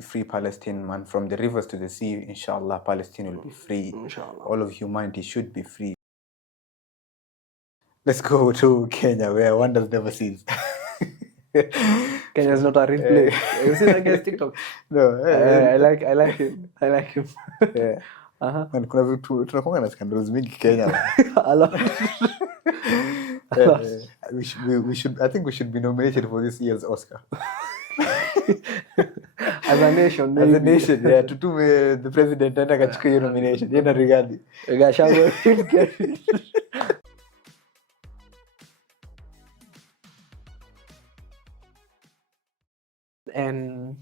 free Palestine, man. From the rivers to the sea, inshallah, Palestine will be free. Inshallah. All of humanity should be free. Let's go to Kenya, where wonders never cease. Kenya is not a real place. You see that guy's TikTok? No, I like him. I like him. yeah. Man, kuna vitu tunakuwa na scandals mingi Kenya. A lot. We should. I think we should be nominated for this year's Oscar. As a nation, As a nation, yeah. Tutume the president and akachukua hiyo nomination. Yena Rigadi. Gachagua. And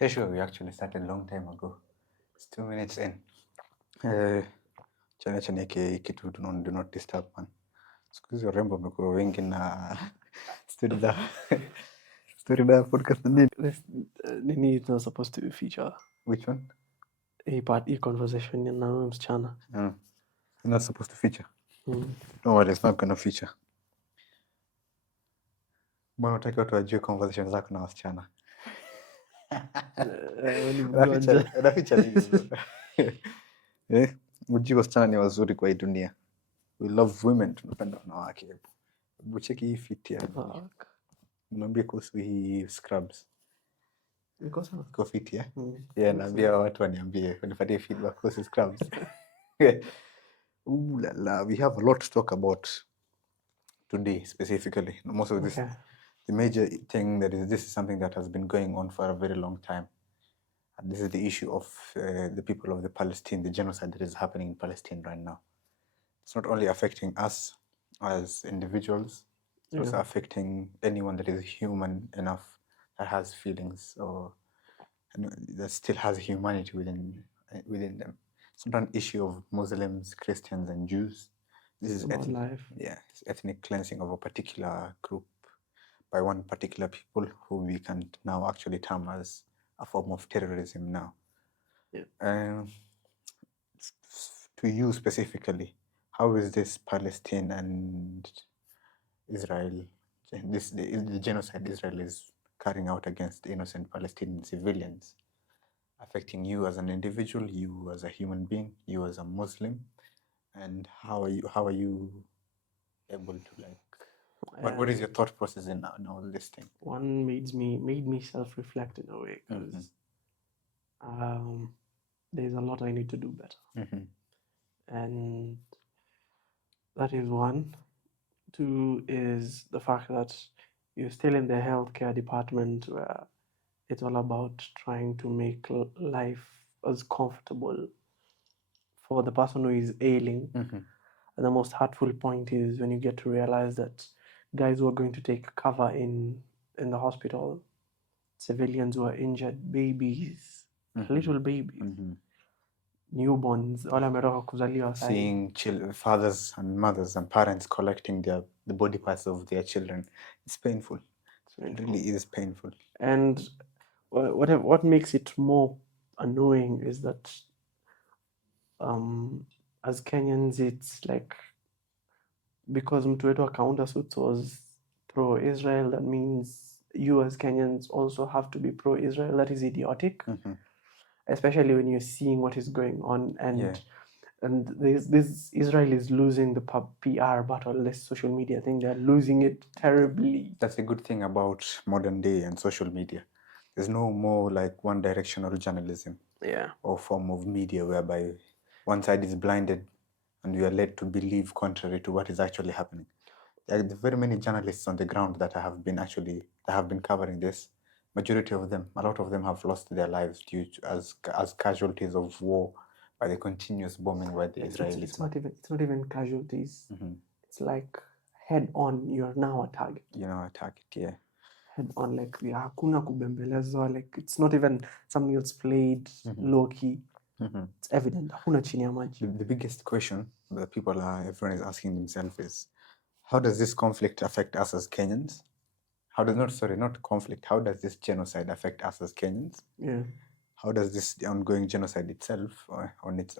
yeah, sure. We actually started a long time ago. It's 2 minutes in. Chana kitu do not disturb, man. Siku hizi warembo wamekuwa wengi na story da podcast nini? Nini is not supposed to be feature. Which one? Hii conversation na huyo msichana. You're not supposed to feature. No worries, it's not gonna feature. Mbona unataka watu wajue conversation zako na wasichana? Unaficha nini? Mjue wasichana ni wazuri kwa hii dunia. We love women, tunapenda wanawake. Hebu cheki hii fit ya. Unaambia kuhusu hii scrubs. Iko fit ya? Yeah, naambia watu waniambie, wanipatie feedback kuhusu scrubs. Ooh la la, we have a lot to talk about today specifically. Most of this, the major thing this is something that has been going on for a very long time. And this is the issue of the people of the Palestine, the genocide that is happening in Palestine right now. It's not only affecting us as individuals, it's also affecting anyone that is human enough, that has feelings or that still has humanity within them. It's not an issue of Muslims, Christians, and Jews. This is it's ethnic cleansing of a particular group by one particular people who we can now actually term as a form of terrorism now. To you specifically, how is this Palestine and Israel, the genocide Israel is carrying out against innocent Palestinian civilians, affecting you as an individual, you as a human being, you as a Muslim, and how are you able to what is your thought process in all this thing? One made me self-reflect in a way, because there's a lot I need to do better. And that is one. Two is the fact that you're still in the healthcare department where it's all about trying to make life as comfortable for the person who is ailing. And the most hurtful point is when you get to realize that guys who are going to take cover in the hospital, civilians who are injured, babies, little babies, newborns, all ametoka kuzaliwa. Seeing fathers and mothers and parents collecting the body parts of their children, it's painful. It really is painful. And what makes it more annoying is that as Kenyans, it's like, because mtu wetu wa countersuits was pro-Israel, that means you as Kenyans also have to be pro-Israel. That is idiotic, especially when you're seeing what is going on. And this Israel is losing the PR battle, this social media thing. They're losing it terribly. That's a good thing about modern day and social media. There's no more like one-directional journalism or form of media whereby one side is blinded and we are led to believe contrary to what is actually happening. There are very many journalists on the ground that have been covering this. Majority of them, a lot of them have lost their lives as casualties of war by the continuous bombing by the Israelis. It's not even casualties. It's like head on, you're now a target. Head on, like hakuna kubembelezwa, like it's not even something that's played low key. It's evident. Hakuna chini ya maji. The biggest question that everyone is asking themselves is, how does this conflict affect us as Kenyans? How does this genocide affect us as Kenyans? How does this ongoing genocide itself on its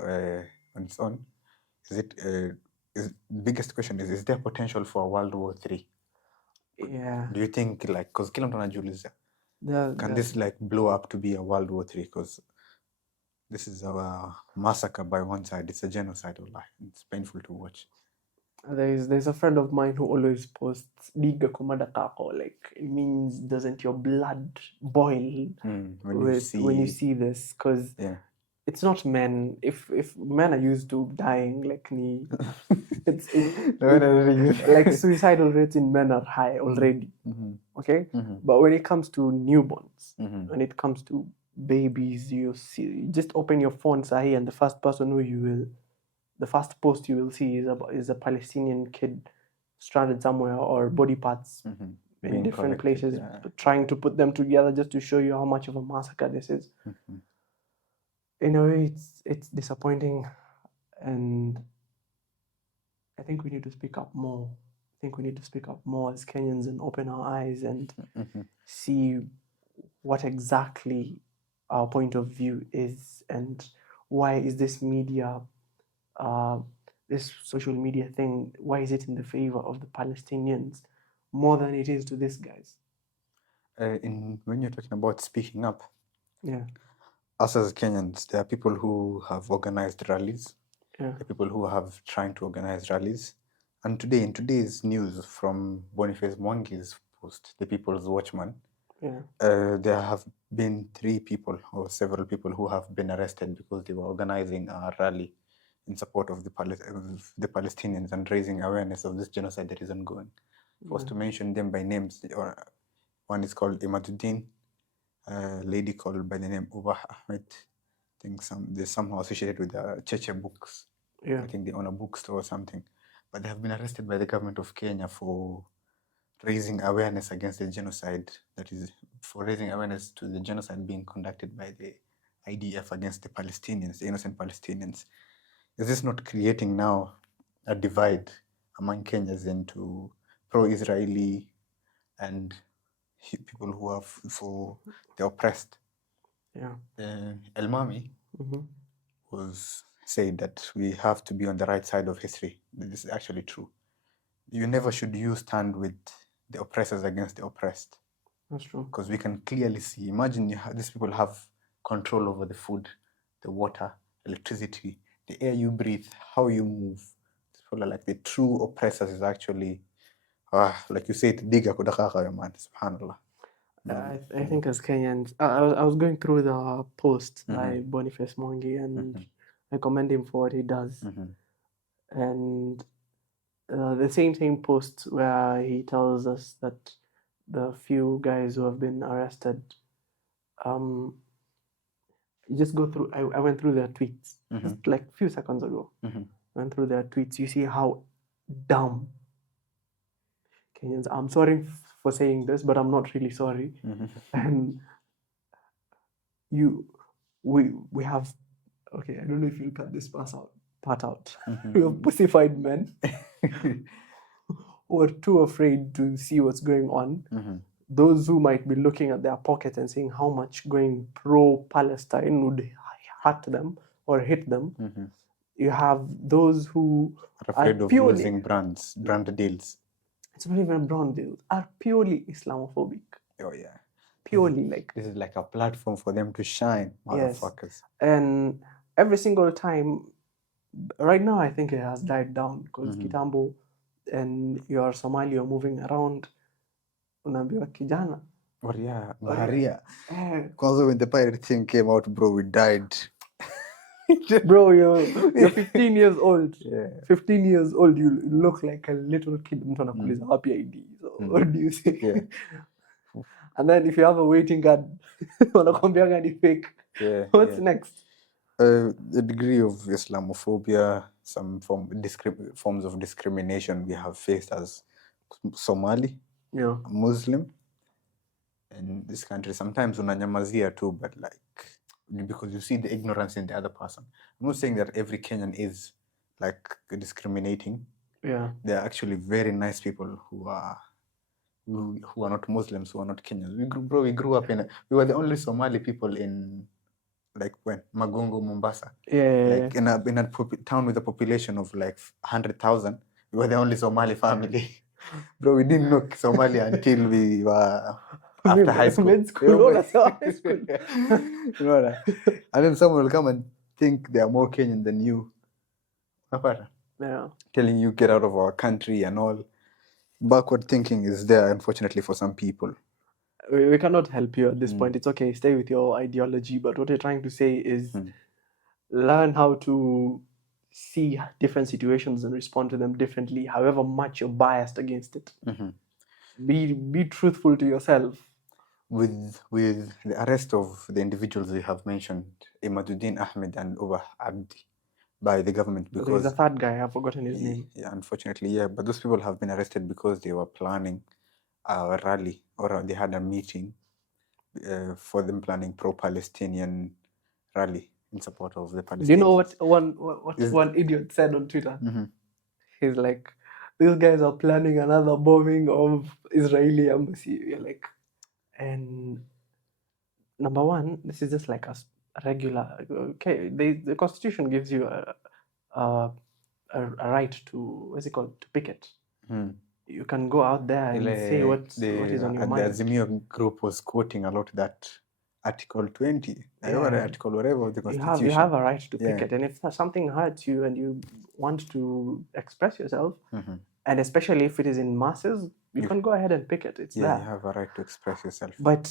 own? The biggest question is there potential for a World War III? Yeah. Do you think like, because kila mtu anajiuliza, can The this like blow up to be a World War III? Because this is a massacre by one side. It's a genocide. It's painful to watch. there's a friend of mine who always posts diga kumada kako, like it means doesn't your blood boil when you see this, because Yeah. it's not men. If men are used to dying, like like suicidal rates in men are high already. Okay, but when it comes to newborns, when it comes to babies, you just open your phone, Sahi, and the first post you will see is a Palestinian kid stranded somewhere, or body parts in different places, trying to put them together just to show you how much of a massacre this is. In a way, it's disappointing, and I think we need to speak up more. I think we need to speak up more as Kenyans and open our eyes and see what exactly our point of view is, and why is this media, this social media thing, why is it in the favor of the Palestinians more than it is to these guys? When you're talking about speaking up, us as Kenyans, there are people who have organized rallies. There are people who have trying to organize rallies. And today, in today's news from Boniface Mwangi's post, The People's Watchman, there have been 3 people or several people who have been arrested because they were organizing a rally in support of the Palestinians and raising awareness of this genocide that is ongoing. Was to mention them by names, one is called Imaduddin, a lady called by the name Ubah Ahmed. I think they're somehow associated with the Cheche books. I think they own a bookstore or something. But they have been arrested by the government of Kenya for raising awareness against the genocide, that is, for raising awareness to the genocide being conducted by the IDF against the Palestinians, the innocent Palestinians. Is this not creating now a divide among Kenyans into pro-Israeli and people who are for the oppressed? El Mami was said that we have to be on the right side of history. This is actually true. You never should stand with the oppressors against the oppressed. That's true. Because we can clearly see, imagine these people have control over the food, the water, electricity, the air you breathe, how you move. People are like the true oppressors is actually, like you said, diga kudakaka, man, subhanallah. I think as Kenyans, I was going through the post by Boniface Mwangi, and I commend him for what he does. And the same post where he tells us that the few guys who have been arrested, you just go through, I went through their tweets just like a few seconds ago. Went through their tweets. You see how dumb Kenyans. I'm sorry for saying this, but I'm not really sorry. And we have, okay, I don't know if you'll cut this part out. We have pussified men who are too afraid to see what's going on. Those who might be looking at their pocket and saying how much going pro-Palestine would hurt them or hit them. You have those who are afraid of losing brand deals. It's not even brand deals, are purely Islamophobic. Oh yeah. Purely like this is like a platform for them to shine, motherfuckers. Yes. And every single time, right now I think it has died down because Kitambo and you're Somali, you're moving around, unaambiwa kijana. Or yeah, Baharia. Because when the pirate thing came out, bro, we died. Bro, you're 15 years old. 15 years old, you look like a little kid. Happy ID. So what do you say? And then if you have a waiting card, fake. What's next? The degree of Islamophobia, some forms of discrimination we have faced as Somali, Muslim, in this country. Sometimes unanyamazia too, but like, because you see the ignorance in the other person. I'm not saying that every Kenyan is like discriminating. There are actually very nice people who are not Muslims, who are not Kenyans. We grew up we were the only Somali people in, like, when Magongo, Mombasa. Like in a town with a population of like 100,000, we were the only Somali family. Bro, we didn't know Somalia until we were after high school. Mid school, all that's high school. You know that? And then someone will come and think they are more Kenyan than you. Yeah. Telling you get out of our country and all. Backward thinking is there, unfortunately, for some people. We cannot help you at this point. It's okay, stay with your ideology. But what we're trying to say is learn how to see different situations and respond to them differently, however much you're biased against it. Be truthful to yourself. With the arrest of the individuals we have mentioned, Imaduddin Ahmed and Ubah Abdi, by the government, because there's a third guy, I've forgotten his name. Yeah, unfortunately, yeah. But those people have been arrested because they were planning a rally, or they had a meeting for them planning pro-Palestinian rally in support of the Palestinians. Do you know what one idiot said on Twitter? He's like, these guys are planning another bombing of Israeli embassy. You're like, and number one, this is just like a regular. Okay, the Constitution gives you a right to, what's it called, to picket. You can go out there and say what is on your mind. The Azimio group was quoting a lot that Article 20, Article whatever of the Constitution. You have a right to picket, and if something hurts you and you want to express yourself, and especially if it is in masses, you can go ahead and picket. It's there. You have a right to express yourself. But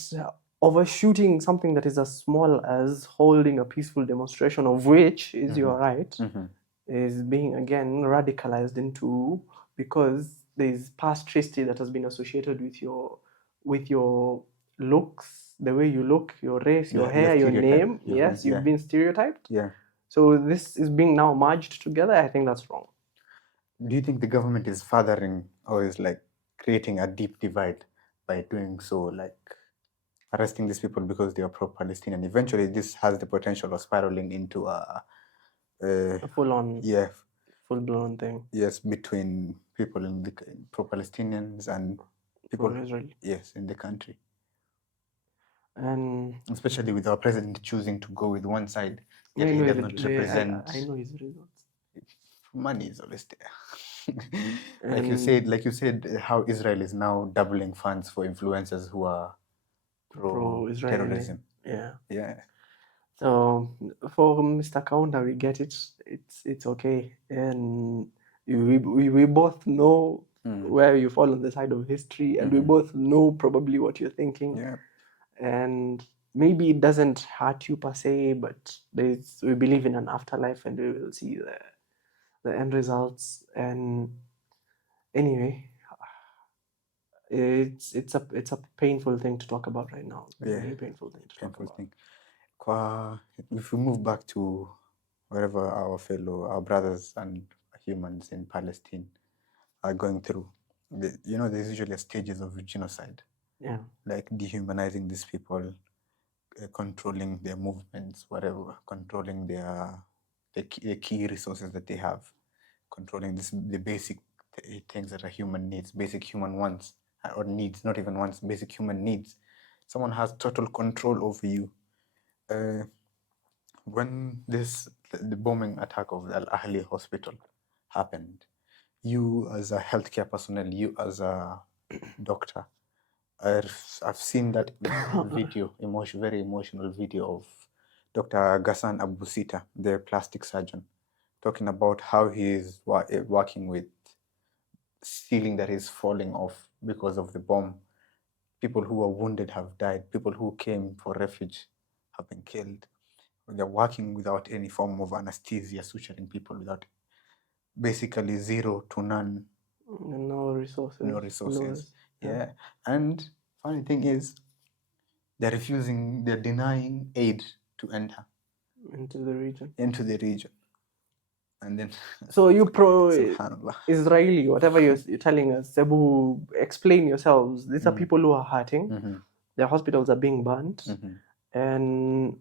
overshooting something that is as small as holding a peaceful demonstration, of which is your right, is being again radicalized into, because there's past history that has been associated with your looks, the way you look, your race, your hair, your name. Yes, you've been stereotyped. Yeah. So this is being now merged together. I think that's wrong. Do you think the government is furthering, or is like creating a deep divide by doing so, like arresting these people because they are pro-Palestinian? Eventually, this has the potential of spiraling into a full-on, full-blown thing. Yes, between people in the pro-Palestinians and people Israel. Yes, in the country. And especially with our president choosing to go with one side, yet he does not represent. I know his results. Money is always there. Like you said, how Israel is now doubling funds for influencers who are pro-terrorism. Yeah. So for Mr. Kaunda, we get it. It's okay, and we both know where you fall on the side of history, and we both know probably what you're thinking. Yeah. And maybe it doesn't hurt you per se, but we believe in an afterlife, and we will see the end results. And anyway, it's a painful thing to talk about right now. It's a very painful thing to talk about. If we move back to wherever our brothers and humans in Palestine are going through, there's usually stages of genocide. Yeah. Like dehumanizing these people, controlling their movements, whatever, controlling the key resources that they have, controlling the basic things that a human needs, basic human wants, or needs, not even wants, basic human needs. Someone has total control over you. When the bombing attack of the Al Ahli hospital happened, you as a healthcare personnel, you as a doctor, I've seen that video, very emotional video of Dr. Ghassan Abu Sita, the plastic surgeon, talking about how he is working with ceiling that is falling off because of the bomb. People who were wounded have died. People who came for refuge have been killed. They're working without any form of anesthesia, suturing people without, basically zero to none. No resources. Yeah. And funny thing is, they're denying aid to enter into the region. And then so you pro-Israeli, whatever you're telling us, Cebu, explain yourselves. These are people who are hurting. Their hospitals are being burnt, and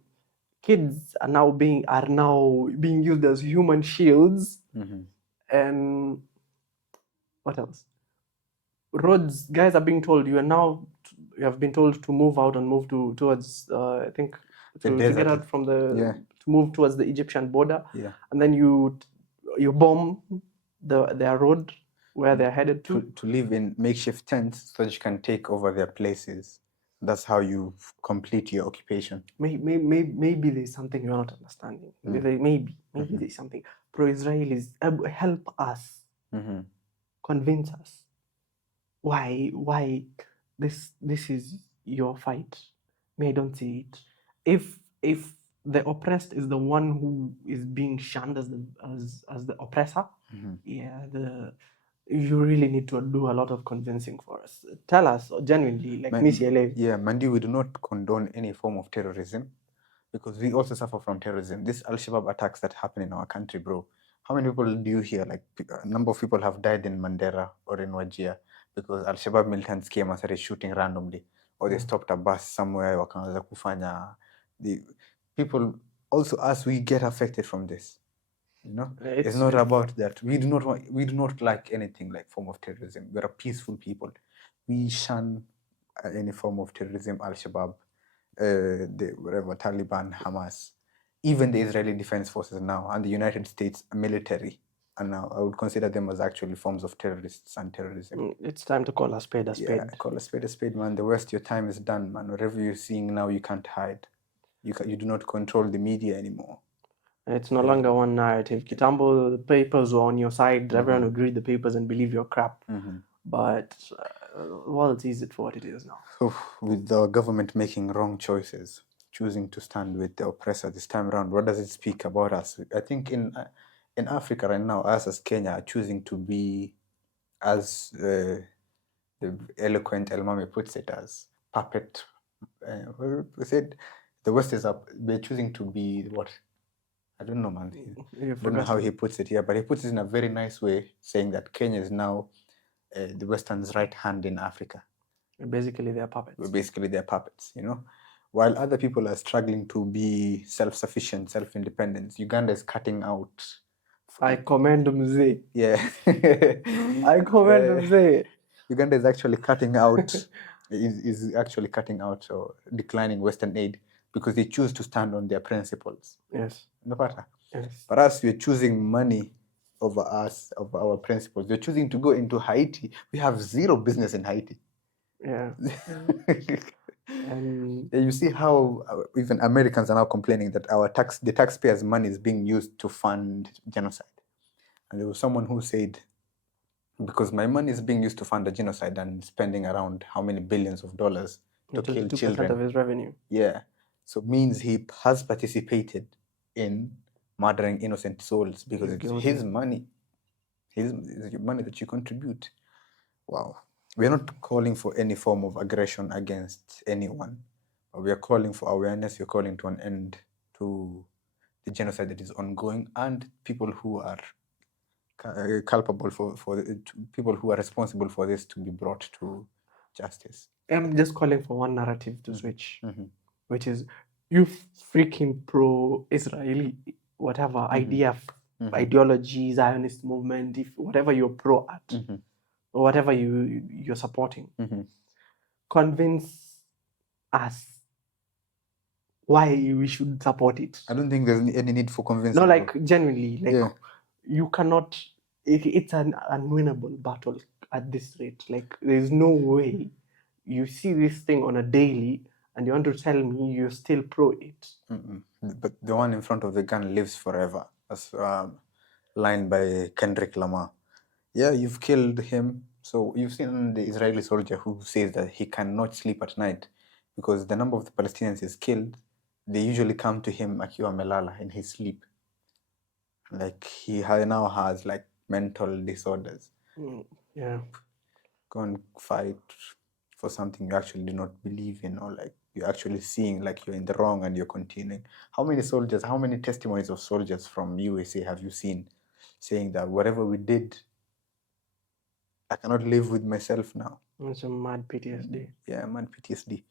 kids are now being used as human shields. And what else? Roads, guys are being told you have been told to move out and move towards I think to get out from to move towards the Egyptian border. Yeah. And then you bomb their road where they're headed to. To live in makeshift tents so that you can take over their places. That's how you complete your occupation. Maybe there's something you're not understanding. Maybe there's something. Pro-Israelis, help us, convince us why this is your fight. I don't see it. If the oppressed is the one who is being shunned as the oppressor, you really need to do a lot of convincing for us. Tell us genuinely, like Mandi, we do not condone any form of terrorism, because we also suffer from terrorism. These Al-Shabaab attacks that happen in our country, bro. How many people do you hear? Like, a number of people have died in Mandera or in Wajir because Al-Shabaab militants came and started shooting randomly, or they stopped a bus somewhere. Wakaanza kufanya. The people, also us, we get affected from this. You know, it's not about that. We do not like anything like form of terrorism. We are peaceful people. We shun any form of terrorism, Al-Shabaab, whatever, Taliban, Hamas, even the Israeli Defense Forces now, and the United States military. And now I would consider them as actually forms of terrorists and terrorism. It's time to call a spade a spade. Yeah, call a spade, man. The worst your time is done, man. Whatever you're seeing now, you can't hide. You do not control the media anymore. It's no longer one narrative. Kitambo, the papers were on your side. Everyone would read the papers and believe your crap. But well, it's easy for what it is now. So, with the government making wrong choices, choosing to stand with the oppressor this time around, what does it speak about us? I think in Africa right now, us as Kenya are choosing to be, as the eloquent El Mame puts it, as puppet. We said the West is up. They're choosing to be what? I don't know, man. I don't know how he puts it here, but he puts it in a very nice way, saying that Kenya is now the Western's right hand in Africa. Basically, they're puppets. Basically, they're puppets, you know. While other people are struggling to be self-sufficient, self-independent, Uganda is cutting out. I commend Mzee. Yeah. I commend Mzee. Uganda is actually cutting out, is actually cutting out or declining Western aid because they choose to stand on their principles. Yes. Yes. But us, we're choosing money over us, over our principles. We're choosing to go into Haiti. We have zero business in Haiti. Yeah. And you see how even Americans are now complaining that the taxpayers' money is being used to fund genocide. And there was someone who said, because my money is being used to fund a genocide and spending around how many billions of dollars to kill children. 2% of his revenue. Yeah. So it means he has participated in murdering innocent souls because it's his money. His money that you contribute. Wow. We're not calling for any form of aggression against anyone, but we are calling for awareness. We're calling to an end to the genocide that is ongoing, and people who are culpable people who are responsible for this to be brought to justice. I'm just calling for one narrative to switch, which is you freaking pro-Israeli, whatever idea, ideology, Zionist movement, whatever you're pro at, or whatever you're supporting, convince us why we should support it. I don't think there's any need for convincing. No, like genuinely, you cannot. It's an unwinnable battle at this rate. Like there's no way you see this thing on a daily and you want to tell me you're still pro it. But the one in front of the gun lives forever. That's line by Kendrick Lamar. Yeah, you've killed him. So you've seen the Israeli soldier who says that he cannot sleep at night because the number of the Palestinians he's killed, they usually come to him akiwa melala in his sleep. Like he now has like mental disorders. Yeah. Go and fight for something you actually do not believe in, or like you're actually seeing like you're in the wrong and you're continuing. How many testimonies of soldiers from USA have you seen saying that whatever we did, I cannot live with myself now? It's a mad PTSD. Yeah, mad PTSD.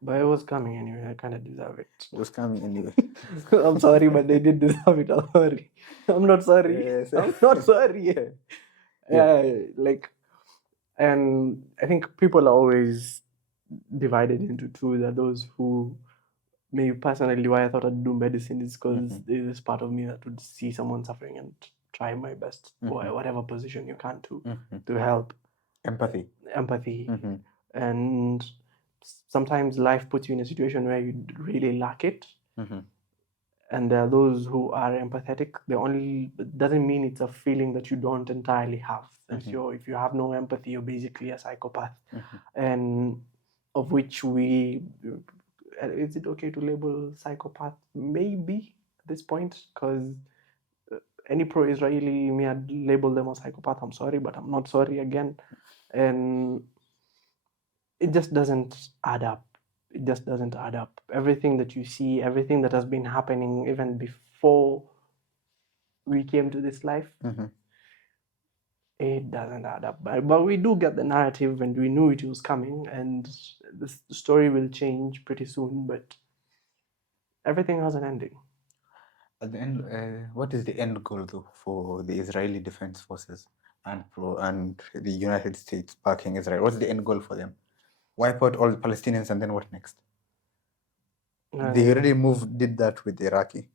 But it was coming anyway. I kind of deserve it. It was coming anyway. I'm sorry, but they did deserve it. I'm sorry. I'm not sorry. Yes. I'm not sorry. And I think people are always divided into two. That those who, maybe personally, why I thought I'd do medicine is because there's this part of me that would see someone suffering and try my best, whatever position you can to help. Empathy. And sometimes life puts you in a situation where you really lack it. And there are those who are empathetic. It doesn't mean it's a feeling that you don't entirely have. And so if you have no empathy, you're basically a psychopath. And of which is it okay to label psychopath? Maybe at this point, because any pro-Israeli may have labeled them a psychopath. I'm sorry, but I'm not sorry again. And it just doesn't add up. It just doesn't add up. Everything that you see, everything that has been happening even before we came to this life, it doesn't add up. But we do get the narrative, and we knew it was coming, and the story will change pretty soon, but everything has an ending. At the end, what is the end goal, though, for the Israeli Defense Forces and the United States backing Israel? What's the end goal for them? Wipe out all the Palestinians, and then what next? They already did that with Iraqi.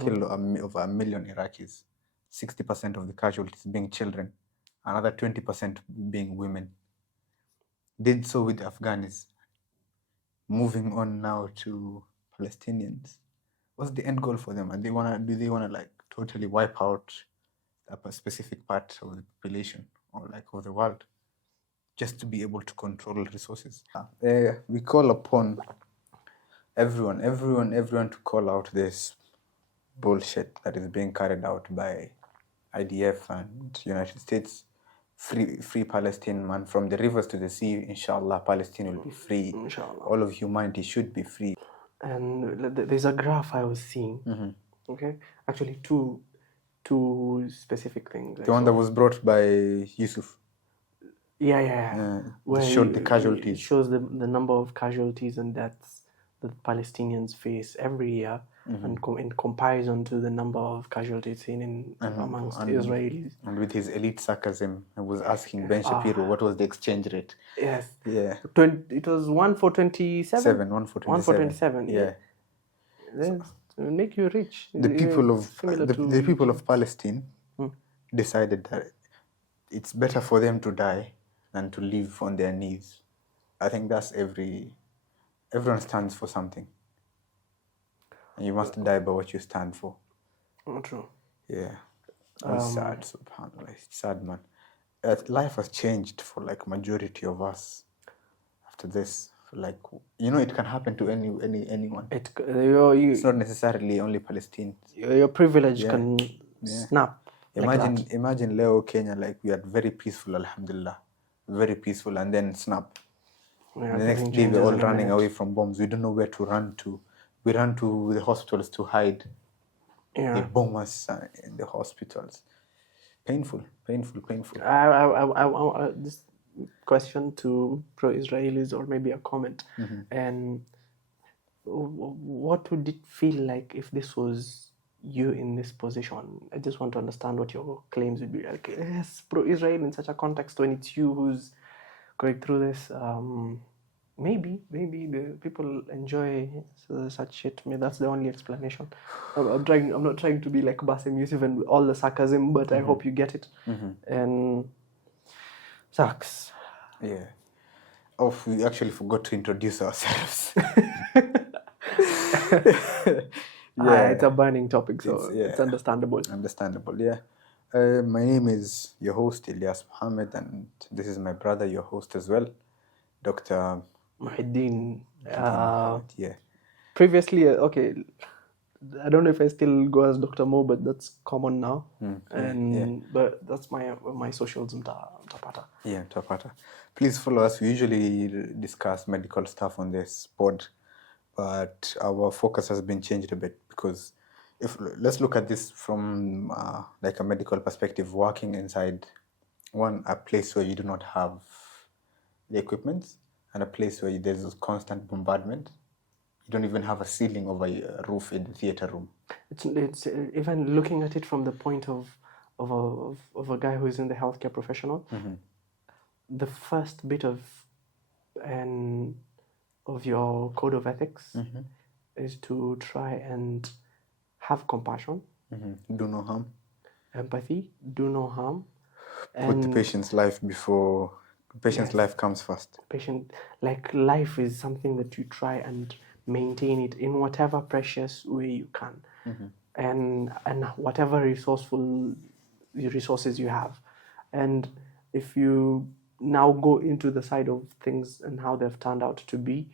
Killed over 1 million Iraqis. 60% of the casualties being children. Another 20% being women. Did so with Afghans. Moving on now to Palestinians. What's the end goal for them? Do they wanna like totally wipe out a specific part of the population or like of the world, just to be able to control resources? We call upon everyone to call out this bullshit that is being carried out by IDF and United States. Free Palestine, man. From the rivers to the sea, inshallah, Palestine will be free. Inshallah. All of humanity should be free. And there's a graph I was seeing. Okay, actually two specific things. The one that was brought by Yusuf. Yeah. Where showed the casualties. It shows the number of casualties and deaths that Palestinians face every year, and in comparison to the number of casualties seen amongst Israelis. And with his elite sarcasm, I was asking Ben Shapiro what was the exchange rate. Yes. Yeah. It was 1 for 27. 1 for 27. 1 for 27. Yeah. It will make you rich. The people of Palestine decided that it's better for them to die than to live on their knees. I think that's everyone stands for something. And you must die by what you stand for. True. Yeah. It's sad, subhanAllah. It's sad, man. Life has changed for like majority of us after this. Like, it can happen to anyone. It's not necessarily only Palestinians. Your privilege can snap. Imagine Leo, Kenya, like we are very peaceful, alhamdulillah. Very peaceful, and then snap. The next day we're all running away from bombs. We don't know where to run to. We run to the hospitals to hide. They bomb us in the hospitals. Painful. This question to pro-Israelis, or maybe a comment. And what would it feel like if this was you in this position? I just want to understand what your claims would be. Like, yes, pro-Israel in such a context when it's you who's going through this. Maybe the people enjoy such shit. Maybe that's the only explanation. I'm not trying to be like Bassem Youssef and all the sarcasm, but I hope you get it. And sucks. Yeah. Oh, we actually forgot to introduce ourselves. It's a burning topic, so it's understandable. Understandable, yeah. My name is your host, Ilyas Mohammed, and this is my brother, your host as well, Dr. Muhyiddin. Yeah. Previously, okay, I don't know if I still go as Dr. Mo, but that's common now. But that's my socials in Tapata. Yeah, Tapata. Please follow us. We usually discuss medical stuff on this pod, but our focus has been changed a bit because let's look at this from like a medical perspective, working inside a place where you do not have the equipment, and a place where there's constant bombardment. You don't even have a ceiling over a roof in the theater room. It's even looking at it from the point of a guy who is in the healthcare professional. The first bit of your code of ethics is to try and have compassion. Do no harm. empathy, do no harm. Put the patient's life before, patient's life comes first. Life is something that you try and maintain it in whatever precious way you can. And whatever resources you have. And if you now go into the side of things and how they've turned out to be,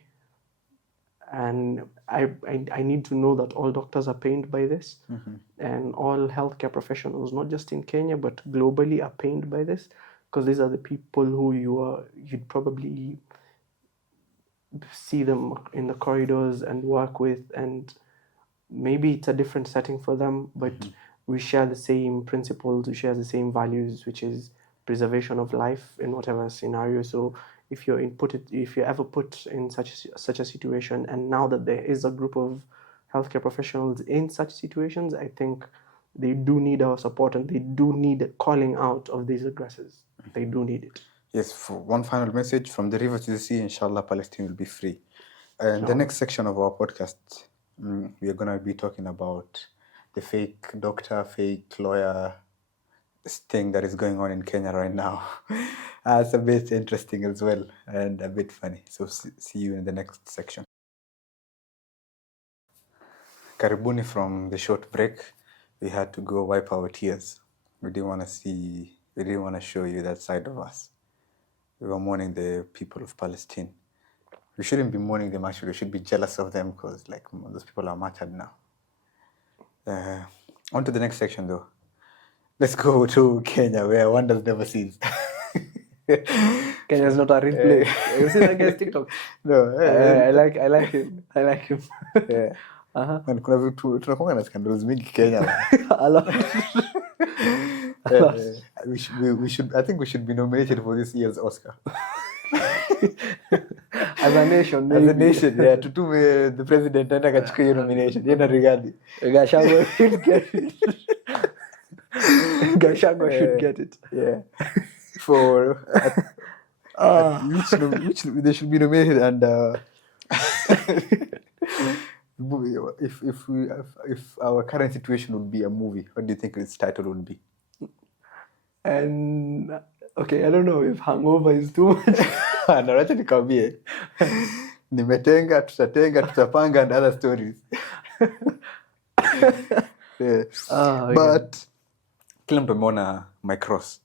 and I need to know that all doctors are pained by this, and all healthcare professionals, not just in Kenya but globally, are pained by this, because these are the people who you'd probably see them in the corridors and work with, and maybe it's a different setting for them, but we share the same principles, we share the same values, which is preservation of life in whatever scenario. So if you're ever put in such a situation, and now that there is a group of healthcare professionals in such situations, I think they do need our support, and they do need a calling out of these aggressors. They do need it. Yes, for one final message, from the river to the sea, inshallah, Palestine will be free. And the next section of our podcast, we are going to be talking about the fake doctor, fake lawyer thing that is going on in Kenya right now. It's a bit interesting as well, and a bit funny. So see you in the next section. Karibuni from the short break. We had to go wipe our tears. We didn't want to show you that side of us. We were mourning the people of Palestine. We shouldn't be mourning them, actually. We should be jealous of them, because those people are martyred now. On to the next section, though. Let's go to Kenya, where wonders never cease. Kenya is not a real place. You see that guy's TikTok? No. I like him. I like him. Yeah. Man, kuna vitu tunakuwa na scandals mingi Kenya. A lot. I think we should be nominated for this year's Oscar. As a nation, maybe. As a nation, yeah. Tutume the president enda kachukua hiyo nomination. Yena Rigadi. Gachagua should get it. Gachagua should get it. Yeah. For which they should be nominated, and if our current situation would be a movie, what do you think its title would be? And okay, I don't know if hangover is too much. No, acha nikwambie. Nimetenga, tutapanga, and other stories. Yeah. But kila mtu ameona My Cross.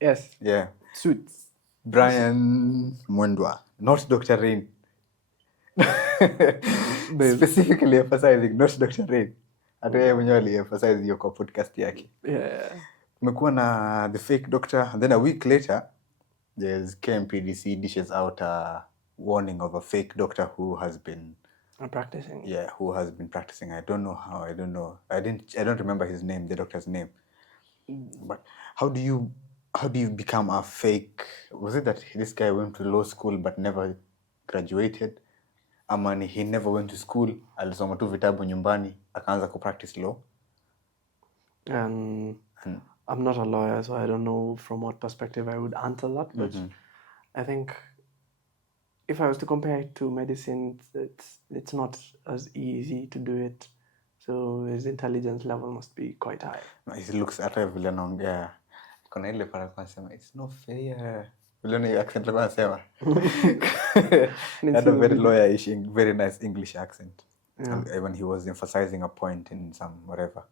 Yes. Yeah. Suits. Brian Mwendwa, not Dr. Rain. Specifically emphasizing not Dr. Rain. Hata yeye mwenyewe ali-emphasize hiyo kwa podcast yake. Yeah. Kumekuwa na the fake doctor, and then a week later, there's KMPDC dishes out a warning of a fake doctor who has been practicing. Yeah, who has been practicing. I don't know how. I don't know. I don't remember his name, the doctor's name. But how do you become a fake? Was it that this guy went to law school but never graduated? Amani, he never went to school, alisoma tu vitabu nyumbani, akaanza ku-practice law? And I'm not a lawyer, so I don't know from what perspective I would answer that. But I think if I was to compare it to medicine, it's not as easy to do it. So his intelligence level must be quite high. He looks at vile anaongea. Kuna ile para kwa sema, it's not fair. Vile ni accent kwa sema. Had a very lawyer-ish, very nice English accent. Yeah. When he was emphasizing a point in some whatever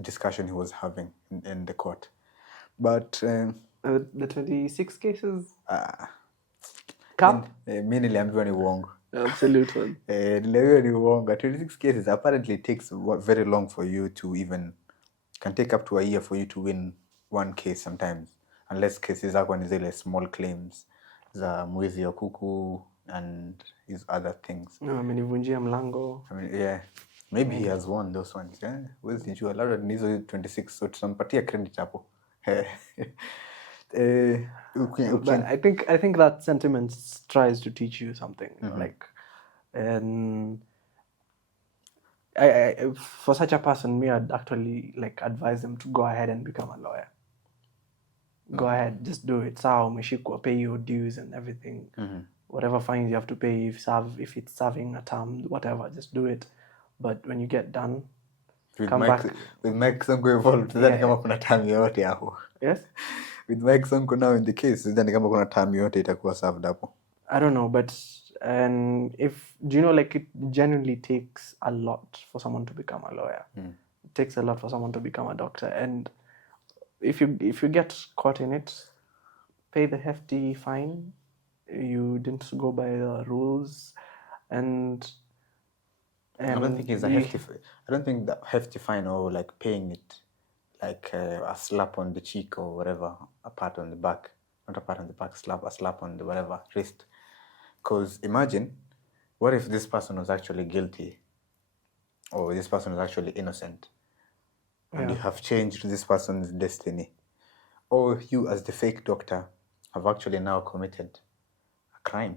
discussion he was having in the court. But the 26 cases? Mi niliambiwa ni uongo. Absolute one. Niliambiwa ni uongo. 26 cases apparently takes very long for you to even, can take up to a year for you to win one case sometimes, unless cases zako ni zile small claims za mwizi wa kuku and his other things. No, amenivunjia mlango. I mean, yeah. Maybe he has won those ones. Yeah. Where's the labda ni hizo 26, so tutampatia credit hapo. But I think that sentiment tries to teach you something. Like, and I for such a person, I'd actually advise them to go ahead and become a lawyer. Go ahead, just do it. Sawa, umeshikwa, pay your dues and everything. Whatever fines you have to pay, if it's serving a term, whatever, just do it. But when you get done, come back. With Mike Sonko involved, then kama kuna time yoyote hapo. Yes? With Mike Sonko now in the case, then kama kuna time yoyote itakuwa served hapo. I don't know, but do you know, like, it genuinely takes a lot for someone to become a lawyer. It takes a lot for someone to become a doctor, and if you get caught in it, pay the hefty fine. You didn't go by the rules, and I don't think it's a hefty. I don't think that hefty fine or like paying it, like a slap on the cheek or whatever, a pat on the back, not a pat on the back, a slap on the whatever wrist. Because imagine, what if this person was actually guilty, or this person was actually innocent, and you have changed this person's destiny, or you as the fake doctor have actually now committed a crime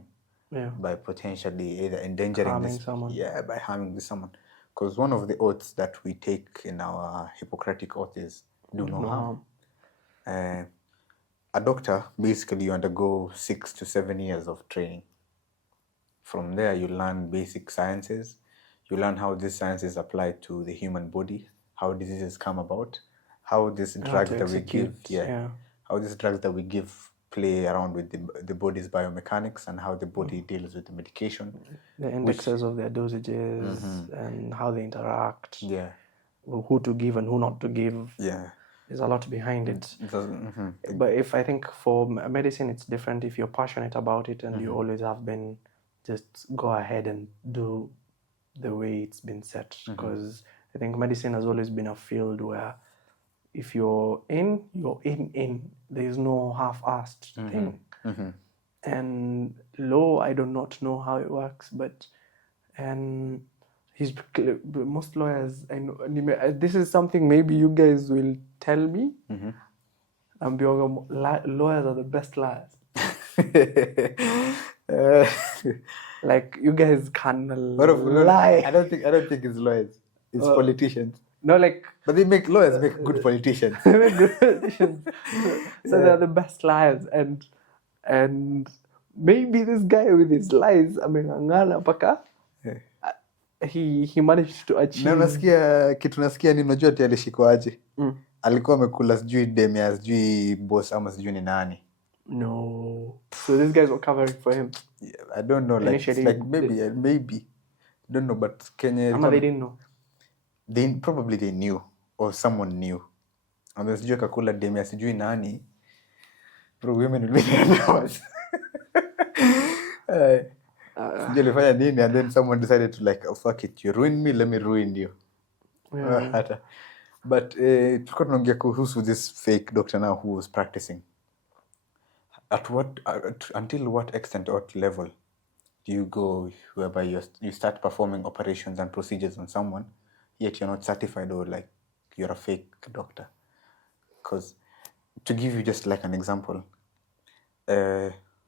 by potentially either endangering someone. By harming someone. Because one of the oaths that we take in our Hippocratic oath is do no harm. A doctor, basically you undergo 6 to 7 years of training. From there you learn basic sciences. You learn how these sciences apply to the human body, how diseases come about, how these drugs that we give, how these drugs that we give play around with the body's biomechanics and how the body deals with the medication. The indexes of their dosages and how they interact. Who to give and who not to give. There's a lot behind it. But I think for medicine it's different. If you're passionate about it and you always have been, just go ahead and do the way it's been set. Because I think medicine has always been a field where if you're in, you're in. There's no half-assed thing. And law, I do not know how it works, but most lawyers, I know, this is something maybe you guys will tell me. Lawyers are the best liars. Like, you guys can lie. I don't think it's lawyers. It's politicians. No, like, but lawyers make good politicians. They make good politicians. So they're the best liars, and maybe this guy with his lies, ameng'ang'ana paka he managed to achieve. Na nasikia ni unajua ati alishikwa aje. Alikuwa amekula sijui demia sijui boss ama sijui ni nani. No. So these guys were covering for him. I don't know, like maybe I don't know, but Kenya. They didn't know. Probably they knew, or someone knew. And sijui kakula demia sijui nani. Bro, women will be nervous. Sijui alifanya nini, and then someone decided to like, oh fuck it, you ruined me, let me ruin you. But tulikuwa tunaongea kuhusu this fake doctor now who was practicing. Until what extent or what level do you go whereby you start performing operations and procedures on someone, yet you're not certified, or like you're a fake doctor? Because to give you just like an example,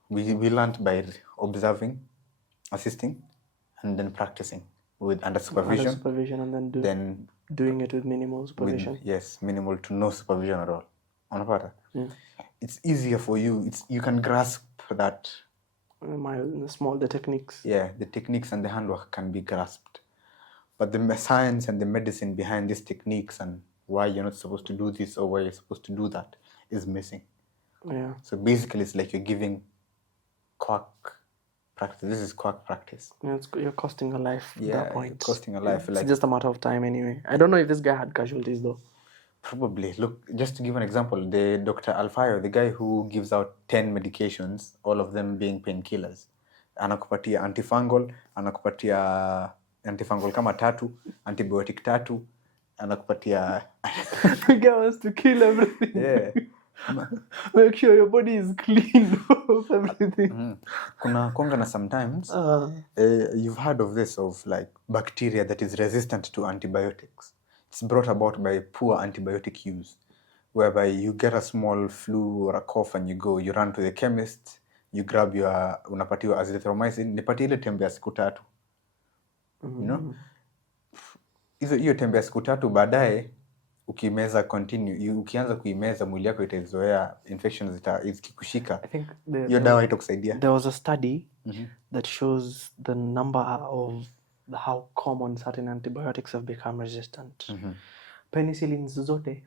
we learned by observing, assisting, and then practicing under supervision. Under supervision, and then doing it with minimal supervision. Minimal to no supervision at all. It's easier for you. You can grasp that. The techniques. The techniques and the handwork can be grasped. But the science and the medicine behind these techniques and why you're not supposed to do this or why you're supposed to do that is missing. So basically it's like you're giving quack practice. This is quack practice. You're costing a life at that point. Costing a life. It's just a matter of time anyway. I don't know if this guy had casualties though. Probably. Look, just to give an example, the Dr. Alfayo, the guy who gives out 10 medications, all of them being painkillers. Anakupatia antifungal kama 3, antibiotic 3, anakupatia. The guy wants to kill everything. Make sure your body is clean of everything. Kuna kwanga sometimes you've heard of this, of like bacteria that is resistant to antibiotics. It's brought about by poor antibiotic use, whereby you get a small flu or a cough and you run to the chemist, you grab unapatiwa azithromycin, nipatie ile tembe ya siku 3. You know? Hiyo tembe ya siku 3 baadaye ukimeza ukianza kuimeza mwili yako itaizoea, infections zikikushika. Hiyo dawa itakusaidia. There was a study that shows the number of how common certain antibiotics have become resistant. Penicillins zote,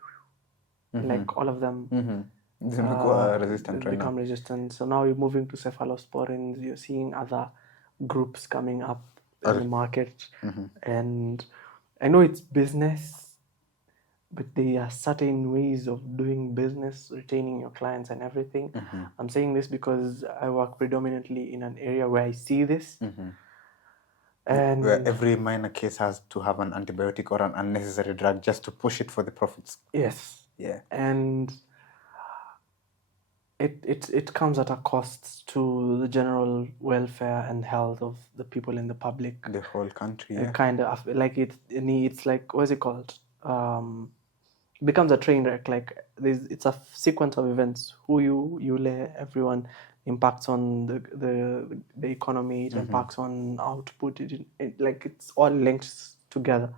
like all of them, resistant right become now. resistant. So now you're moving to cephalosporins. You're seeing other groups coming up in the market, and I know it's business, but there are certain ways of doing business, retaining your clients and everything. I'm saying this because I work predominantly in an area where I see this. And where every minor case has to have an antibiotic or an unnecessary drug just to push it for the profits. Yes. Yeah. And it comes at a cost to the general welfare and health of the people in the public. The whole country, yeah. Kind of like it's like, what is it called? Becomes a train wreck. Like it's a sequence of events. Who you lay everyone impacts on the economy. It impacts on output. Like it's all linked together.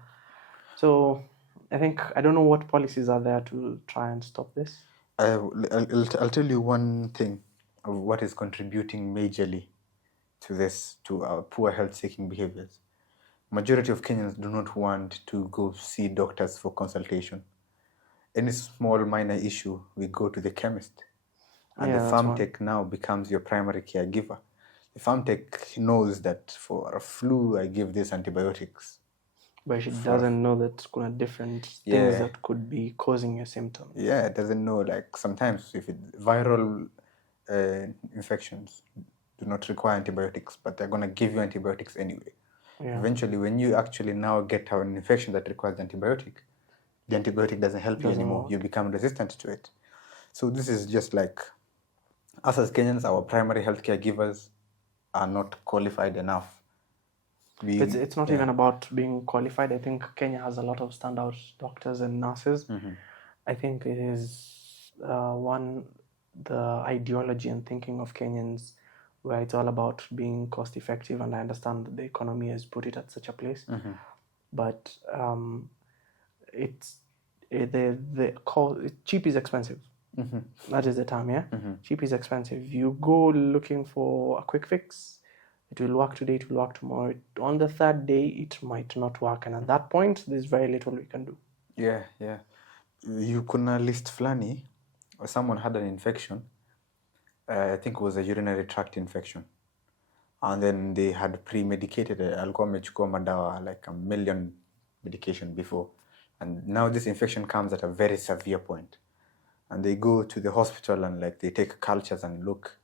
So I think I don't know what policies are there to try and stop this. I'll tell you one thing of what is contributing majorly to this, to our poor health-seeking behaviors. Majority of Kenyans do not want to go see doctors for consultation. Any small minor issue, we go to the chemist. And the farm tech now becomes your primary caregiver. The farm tech knows that for a flu, I give these antibiotics. But she doesn't know that there are different things that could be causing your symptoms. Yeah, it doesn't know. Like sometimes if viral infections do not require antibiotics, but they're going to give you antibiotics anyway. Yeah. Eventually, when you actually now get an infection that requires antibiotic, the antibiotic doesn't help you anymore. You become resistant to it. So this is just like, us as Kenyans, our primary healthcare givers are not qualified enough. It's not even about being qualified. I think Kenya has a lot of standout doctors and nurses. I think it is the ideology and thinking of Kenyans where it's all about being cost effective, and I understand that the economy has put it at such a place. But cheap is expensive. That is the term, yeah? Cheap is expensive. You go looking for a quick fix. It will work today, it will work tomorrow. On the third day, it might not work. And at that point, there's very little we can do. Yeah. You kuna list flani, or someone had an infection. I think it was a urinary tract infection. And then they had pre-medicated alcohol madawa, like 1 million medication before. And now this infection comes at a very severe point. And they go to the hospital and like they take cultures and look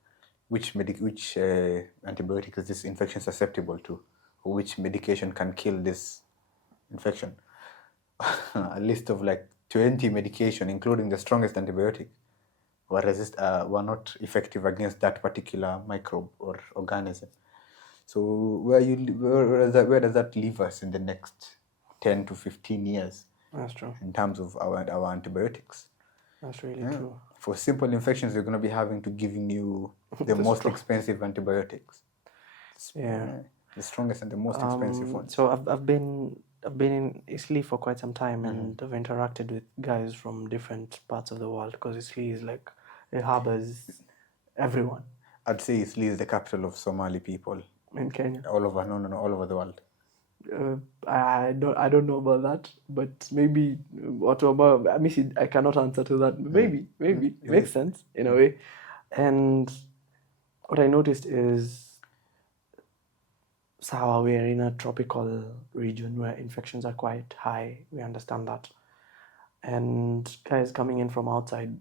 which antibiotic is this infection susceptible to, or which medication can kill this infection. A list of like 20 medication, including the strongest antibiotic, were not effective against that particular microbe or organism. So where does that leave us in the next 10 to 15 years? That's true. In terms of our antibiotics. That's really true. For simple infections, you're going to be having to giving you the most expensive antibiotics. The strongest and the most expensive ones. So I've been in Italy for quite some time, and I've interacted with guys from different parts of the world, because Italy is like, it harbors everyone. I'd say Italy is the capital of Somali people. In Kenya? All over the world. I don't know about that, but maybe I cannot answer to that. Maybe it makes sense in a way. And what I noticed is, Sawa, we are in a tropical region where infections are quite high. We understand that. And guys coming in from outside,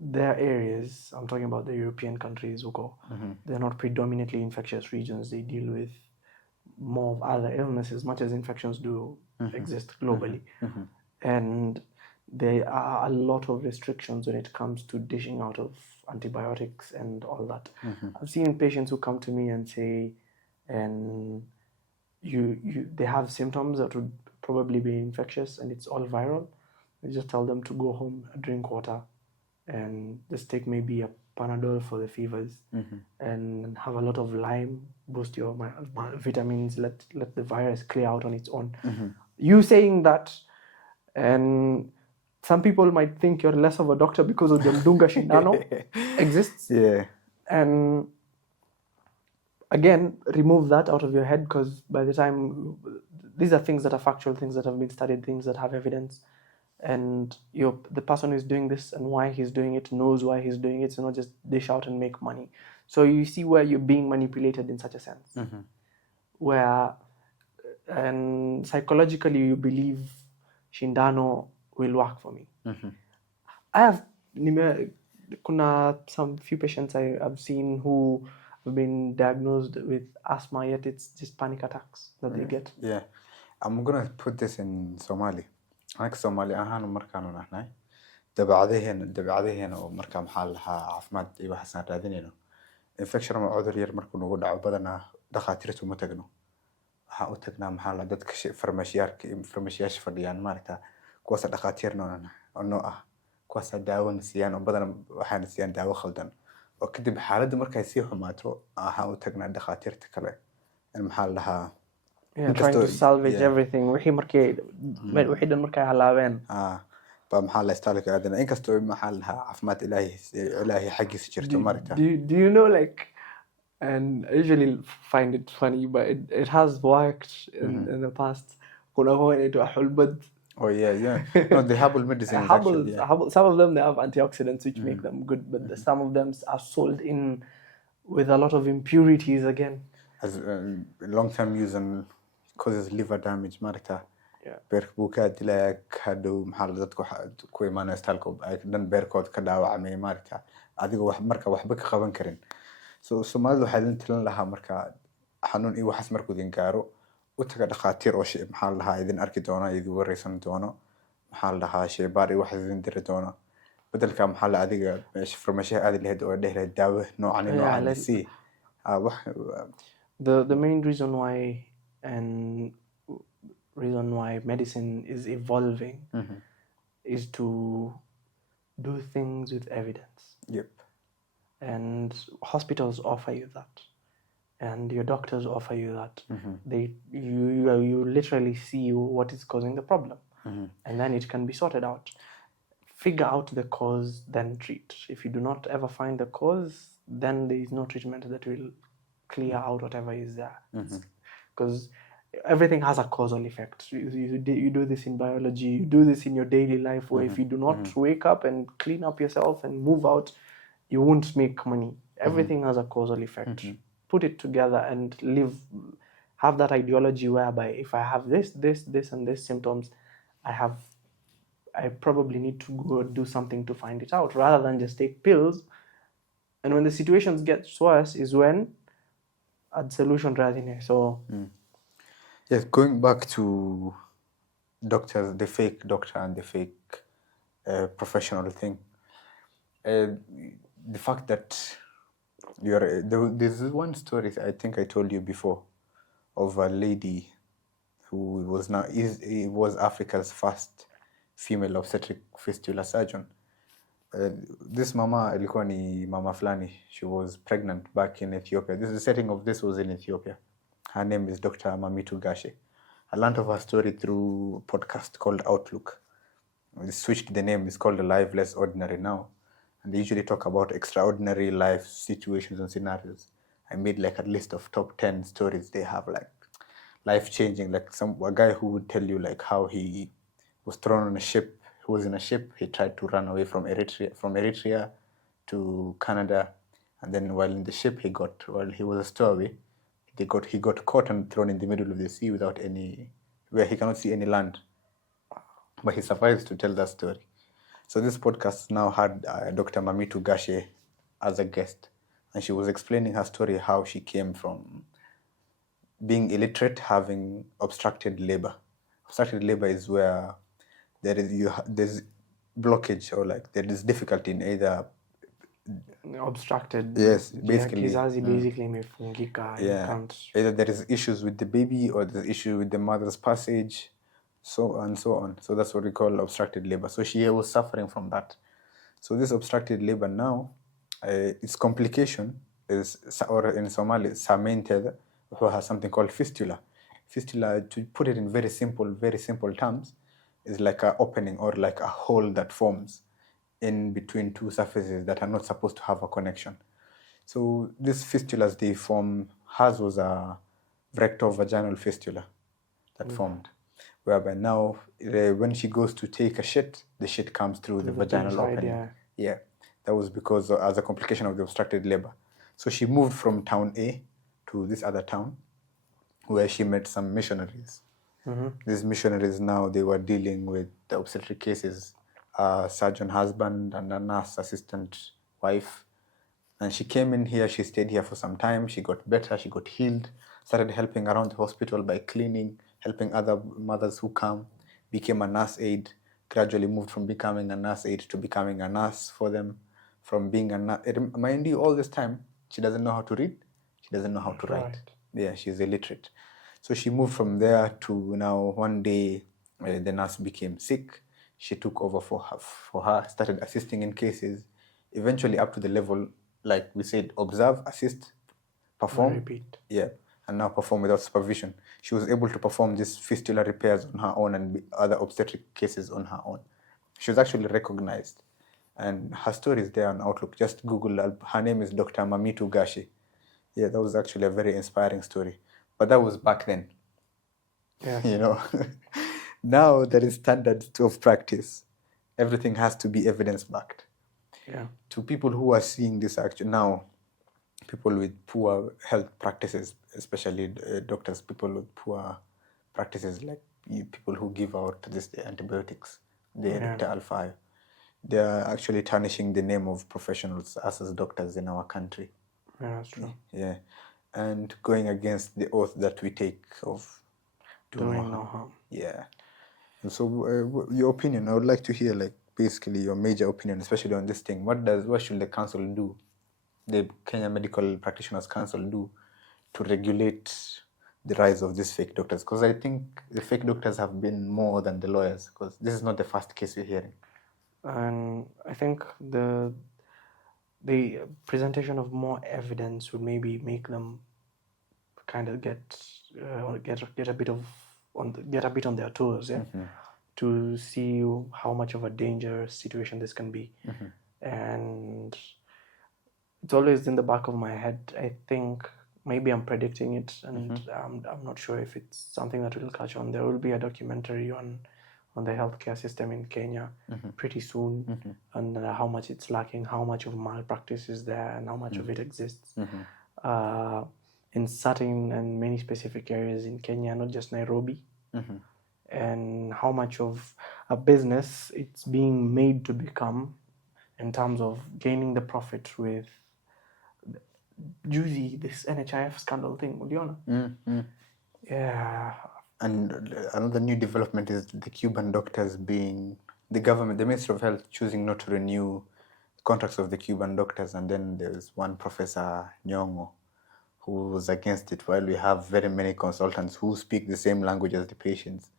their areas, I'm talking about the European countries, they're not predominantly infectious regions. They deal with more of other illnesses, much as infections do exist globally. And there are a lot of restrictions when it comes to dishing out of antibiotics and all that. I've seen patients who come to me and say, and they have symptoms that would probably be infectious, and it's all viral. I just tell them to go home, drink water, and just take maybe a Panadol for the fevers, and have a lot of lime, boost your vitamins, let the virus clear out on its own. You saying that, and some people might think you're less of a doctor because of the mdunga shindano exists. Yeah. And again, remove that out of your head, because by the time, these are things that are factual, things that have been studied, things that have evidence, and the person who's doing this and why he's doing it knows why he's doing it. So not just dish out and make money. So you see where you're being manipulated in such a sense, where and psychologically you believe shindano will work for me. I have kuna some few patients I've seen who have been diagnosed with asthma, yet it's just panic attacks that they get. Yeah, I'm gonna put this in Somali. Like Somali ahaan markaanu nahnay dabeecadaheena oo markaa maxaa lahaa caafimaad iyo waxaasaan raadinayno infection ama cudur yar markuu nagu dhaco badanaa dhakhaatiirtu ma tagno waxaan u tagnaa maxaa la dadka farmashiyaasha fadhiyaan maaragtaa kuwaasa dhakhaatiir noo ah kuwaasa daawona siiyaan oo badan waxaana siiyaan daawo khaldan oo kadib xaaladda markay sii xumaato waxaan u tagnaa dhakhaatiirta kale in maxaa lahaa trying to salvage everything wixii dhan markay halaabeen ba maxaa la istaalka aadana inkastoo maxaa lahaa caafimaad ilaahi xaggiisa jirto maaragtaa. Do you know, like, and I usually find it funny, but it has worked in the past. Oh yeah. No, the herbal medicine is actually, some of them, they have antioxidants which make them good, but some of them are sold in with a lot of impurities again. As long-term use and causes liver damage, maaragtaa. beerka dilaa hadhow maxaa dadku ku imaanaya staalka ay dhan beerkood ka dhaawacmay maaragtaa adigoo marka waxba ka qaban karin. So Soomaalidu waxay idin tilan lahaa marka xanuun iyo waxaas markuu idin gaaro u taga dhakhaatiir oo maxaa lahaa idin arki doona idin wareysan doono maxaa lahaa sheybaar iyo waxaas idin diri doona bedelka maxaa la adiga farmashiya aadi lahayd oo dhehi lahayd daawo noocan si the main reason why medicine is evolving is to do things with evidence. Yep. And hospitals offer you that, and your doctors offer you that. You literally see what is causing the problem, and then it can be sorted out. Figure out the cause, then treat. If you do not ever find the cause, then there is no treatment that will clear out whatever is there, because everything has a causal effect. You do this in biology, you do this in your daily life, where if you do not wake up and clean up yourself and move out, you won't make money. Everything has a causal effect. Put it together and have that ideology whereby if I have this and this symptoms, I probably need to go do something to find it out, rather than just take pills. And when the situations get worse is when a solution rather than so. Yes, going back to doctors, the fake doctor and the fake professional thing. The fact that there's one story I think I told you before of a lady who was Africa's first female obstetric fistula surgeon. This mama ilikuwa ni mama fulani. She was pregnant back in Ethiopia. The setting of this was in Ethiopia. Her name is Dr. Mamitu Gashe. I learned of her story through a podcast called Outlook. We switched the name. It's called Alive Less Ordinary now. And they usually talk about extraordinary life situations and scenarios. I made like a list of top 10 stories they have, like life-changing. Like a guy who would tell you like how he was thrown on a ship. He was in a ship. He tried to run away from Eritrea to Canada. And then while in the ship, he was a stowaway. He got caught and thrown in the middle of the sea where he cannot see any land. But he survives to tell that story. So this podcast now had Dr. Mamitu Gashe as a guest. And she was explaining her story, how she came from being illiterate, having obstructed labor. Obstructed labor is where there's blockage, or like there is difficulty in either obstructed. Yes, basically. Imefungika. Yeah. Either there is issues with the baby or there's issue with the mother's passage, so on. So that's what we call obstructed labor. So she was suffering from that. So this obstructed labor now, its complication is, or in Somali, samented, who has something called fistula. Fistula, to put it in very simple terms, is like an opening or like a hole that forms in between two surfaces that are not supposed to have a connection. So these fistulas, they form hers was a rectovaginal fistula that formed, whereby now when she goes to take a shit, the shit comes through the vaginal inside, opening. Yeah, that was because as a complication of the obstructed labor. So she moved from town A to this other town, where she met some missionaries. These missionaries now, they were dealing with the obstetric cases, a surgeon husband and a nurse assistant wife. And she came in here, she stayed here for some time, she got better, she got healed, started helping around the hospital by cleaning, helping other mothers who come, became a nurse aide, gradually moved from becoming a nurse aide to becoming a nurse for them, from being a nurse. Mind you, all this time, she doesn't know how to read, she doesn't know how to write. Yeah, she's illiterate. So she moved from there to now one day the nurse became sick. She took over for her, started assisting in cases, eventually up to the level, like we said, observe, assist, perform. Repeat. Yeah, and now perform without supervision. She was able to perform these fistula repairs on her own and other obstetric cases on her own. She was actually recognized. And her story is there on Outlook. Just Google, her name is Dr. Mamitu Gashi. Yeah, that was actually a very inspiring story. But that was back then. Yes. You know, now there is standards of practice. Everything has to be evidence-backed. Yeah. To people who are seeing this action now, people with poor health practices, especially doctors, people with poor practices, like people who give out the antibiotics, the Dr. Alpha, they are actually tarnishing the name of professionals, us as doctors in our country. Yeah, that's true. Yeah, and going against the oath that we take of doing no harm. Yeah. And so your opinion, I would like to hear, like, basically your major opinion, especially on this thing. What should the council do, the Kenya Medical Practitioners Council do, to regulate the rise of these fake doctors? Because I think the fake doctors have been more than the lawyers, because this is not the first case we're hearing. And I think the presentation of more evidence would maybe make them kind of get a bit on their toes, yeah, to see how much of a dangerous situation this can be. And it's always in the back of my head. I think maybe I'm predicting it, and I'm not sure if it's something that will catch on. There will be a documentary on the healthcare system in Kenya pretty soon, and how much it's lacking, how much of malpractice is there, and how much of it exists in certain and many specific areas in Kenya, not just Nairobi, and how much of a business it's being made to become in terms of gaining the profit with juicy, this NHIF scandal thing, Uliona? Yeah. And another new development is the Cuban doctors being, the government, the Ministry of Health choosing not to renew contracts of the Cuban doctors. And then there's one Professor Nyong'o who was against it, while we have very many consultants who speak the same language as the patients.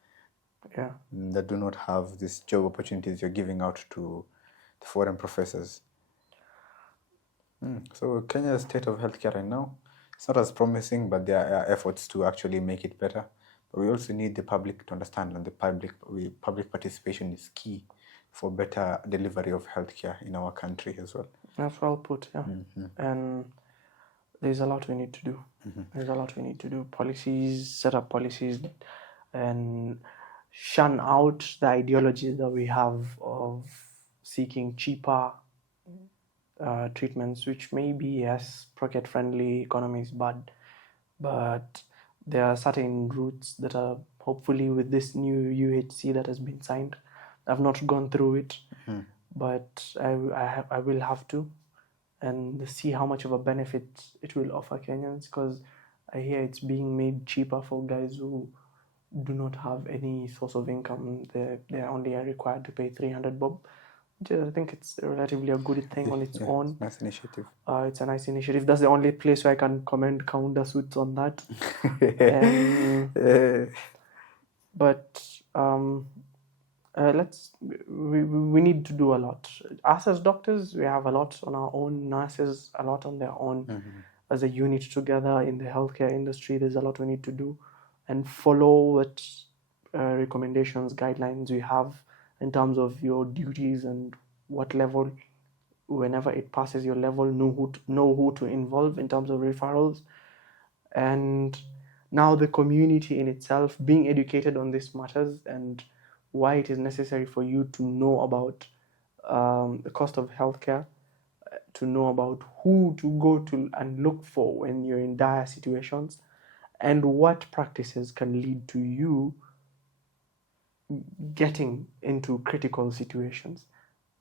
Yeah. That do not have these job opportunities you're giving out to the foreign professors. So Kenya's state of healthcare right now, it's not as promising, but there are efforts to actually make it better. But we also need the public to understand, and the public participation is key for better delivery of healthcare in our country as well. That's well put, yeah. And there's a lot we need to do. There's a lot we need to do. Policies, set up policies, and shun out the ideology that we have of seeking cheaper treatments, which may be, yes, pocket-friendly, economy is bad, but there are certain routes that are hopefully with this new UHC that has been signed. I've not gone through it, but I will have to, and see how much of a benefit it will offer Kenyans, because I hear it's being made cheaper for guys who do not have any source of income. They're only required to pay 300 bob. I think it's relatively a good thing on its own. Nice initiative. It's a nice initiative. That's the only place where I can commend Kaunda Suits on that. But we need to do a lot. Us as doctors, we have a lot on our own. Nurses, a lot on their own. As a unit together in the healthcare industry, there's a lot we need to do, and follow what recommendations, guidelines we have in terms of your duties and what level, whenever it passes your level, know who to involve in terms of referrals, And now the community in itself being educated on these matters and why it is necessary for you to know about the cost of healthcare, to know about who to go to and look for when you're in dire situations, and what practices can lead to you getting into critical situations.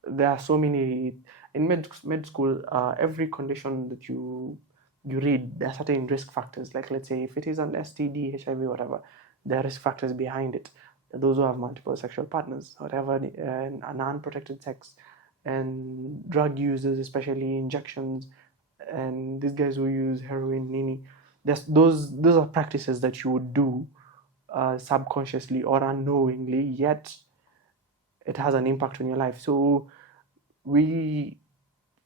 There are so many in med school. Every condition that you read, there are certain risk factors. Like, let's say if it is an STD, HIV, whatever, there are risk factors behind it. Those who have multiple sexual partners, whatever, and unprotected sex, and drug users, especially injections, and these guys who use heroin, nini. Those are practices that you would do subconsciously or unknowingly, yet it has an impact on your life. So we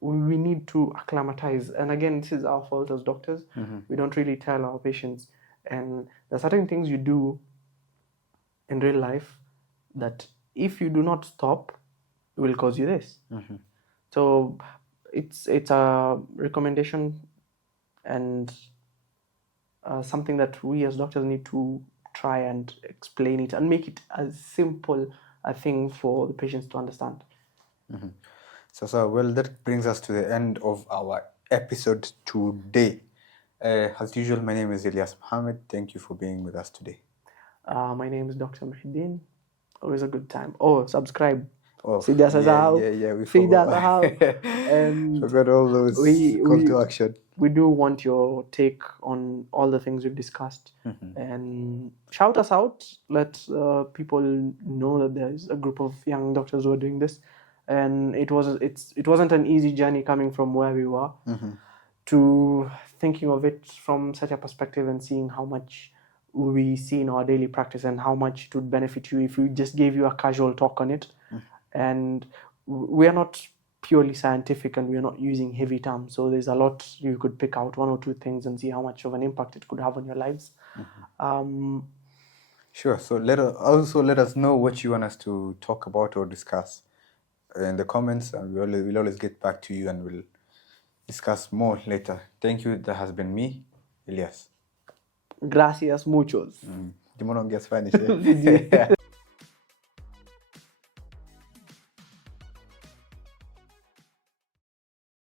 need to acclimatize. And again, this is our fault as doctors. We don't really tell our patients. And there are certain things you do in real life that if you do not stop, it will cause you this. So it's a recommendation and something that we as doctors need to try and explain it and make it as simple a thing for the patients to understand. So well, that brings us to the end of our episode today. As usual, my name is Ilyas Mohammed. Thank you for being with us today. My name is Dr. Muhyiddin. Always a good time. Oh, subscribe. Oh, See, that's how. we See, forgot. that's how. And forgot all those call to action. We do want your take on all the things we've discussed, and shout us out. Let people know that there's a group of young doctors who are doing this, and it wasn't an easy journey coming from where we were to thinking of it from such a perspective and seeing how much we see in our daily practice and how much it would benefit you if we just gave you a casual talk on it. And we are not purely scientific and we are not using heavy terms, so there's a lot you could pick out, one or two things, and see how much of an impact it could have on your lives. Sure. So let us know what you want us to talk about or discuss in the comments, and we'll always get back to you and we'll discuss more later. Thank you. That has been me, Ilyas. Gracias muchos. Spanish.